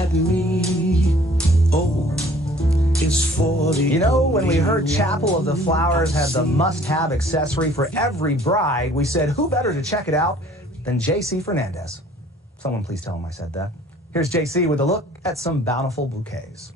at me. Oh, it's for the... You know, when we heard Chapel of the Flowers had the must-have accessory for every bride, we said, who better to check it out than JC Fernandez? Someone please tell him I said that. Here's JC with a look at some bountiful bouquets.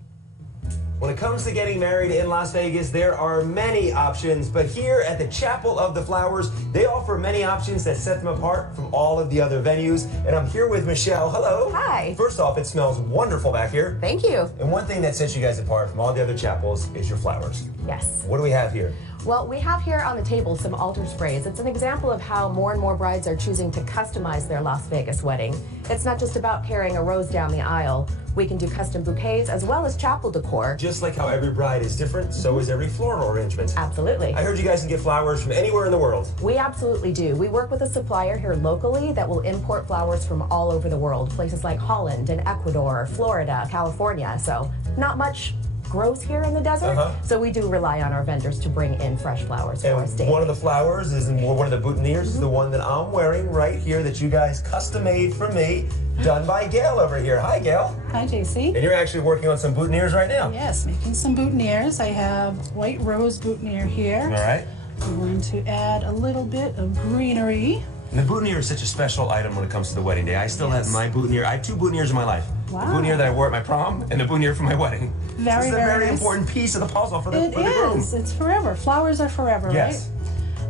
When it comes to getting married in Las Vegas, there are many options, but here at the Chapel of the Flowers, they offer many options that set them apart from all of the other venues. And I'm here with Michelle. Hello. Hi. First off, it smells wonderful back here. Thank you. And one thing that sets you guys apart from all the other chapels is your flowers. Yes. What do we have here? Well, we have here on the table some altar sprays. It's an example of how more and more brides are choosing to customize their Las Vegas wedding. It's not just about carrying a rose down the aisle. We can do custom bouquets as well as chapel decor. Just like how every bride is different, so is every floral arrangement. Absolutely. I heard you guys can get flowers from anywhere in the world. We absolutely do. We work with a supplier here locally that will import flowers from all over the world, places like Holland and Ecuador, Florida, California. So not much grows here in the desert, so we do rely on our vendors to bring in fresh flowers for our state. One of the flowers is one of the boutonnieres, is the one that I'm wearing right here that you guys custom made for me, done by Gail over here. Hi, Gail. Hi, JC. And you're actually working on some boutonnieres right now. Yes, making some boutonnieres. I have white rose boutonniere here. All right. I'm going to add a little bit of greenery. And the boutonniere is such a special item when it comes to the wedding day. I still have my boutonniere. I have two boutonnieres in my life. Wow. The boutonniere that I wore at my prom and the boutonniere for my wedding. Very, It's a very very nice. important piece of the puzzle for the groom. It is. It's forever. Flowers are forever, Yes.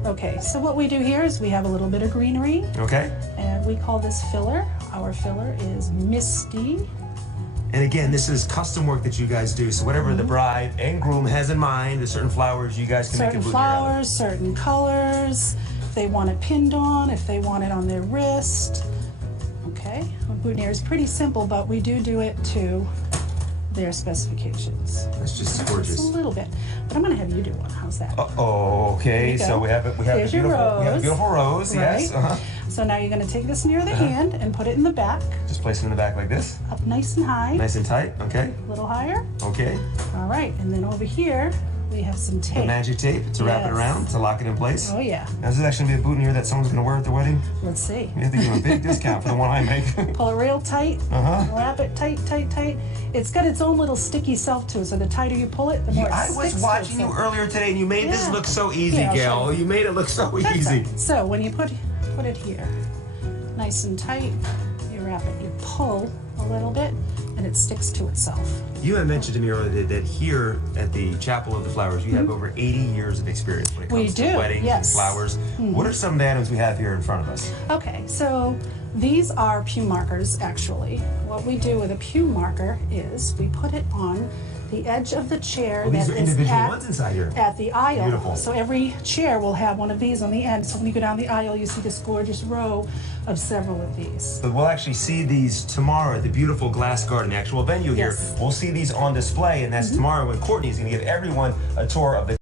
right? Okay, so what we do here is we have a little bit of greenery, Okay. and we call this filler. Our filler is Misty. And again, this is custom work that you guys do. So whatever the bride and groom has in mind, there's certain flowers you guys can Certain make a boutonniere out of. flowers, certain colors. If they want it pinned on, if they want it on their wrist. Okay, a boutonniere is pretty simple, but we do it to their specifications. That's just Just gorgeous. a little bit, but I'm gonna have you do one. How's that? Uh-oh, okay. you go. So we have a There's your rose. beautiful rose, yes. Right. So now you're gonna take this near the hand and put it in the back, Just place it in the back like this. up nice and high, Nice and tight, okay? a little higher. Okay. All right, and then over here we have some The tape. magic tape to wrap it Yes. around, to lock it in place. Oh yeah. Now, this is actually gonna be a boutonniere that someone's gonna wear at the wedding. Let's see. We have to give them a big discount for the one I make. Pull it real tight. Wrap it tight, tight, tight. It's got its own little sticky self to it, so the tighter you pull it, the more it I sticks was to watching you itself. earlier today and you made this Yeah. look so easy, Here, I'll Gail. show you. You made it look so That's easy. right. So when you put it here, nice and tight, you wrap it, you pull a little bit, and it sticks to itself. You had mentioned to me earlier that here at the Chapel of the Flowers, you have over 80 years of experience when it We comes to do, weddings and yes. flowers. What are some of the items we have here in front of us? Okay, so these are pew markers, actually. What we do with a pew marker is we put it on the edge of the chair. Oh, these that are is individual at- ones inside here. At the aisle. Beautiful. So every chair will have one of these on the end. So when you go down the aisle, you see this gorgeous row of several of these. But we'll actually see these tomorrow at the beautiful Glass Garden, the actual venue here. Yes. We'll see these on display, and that's tomorrow when Courtney's going to give everyone a tour of the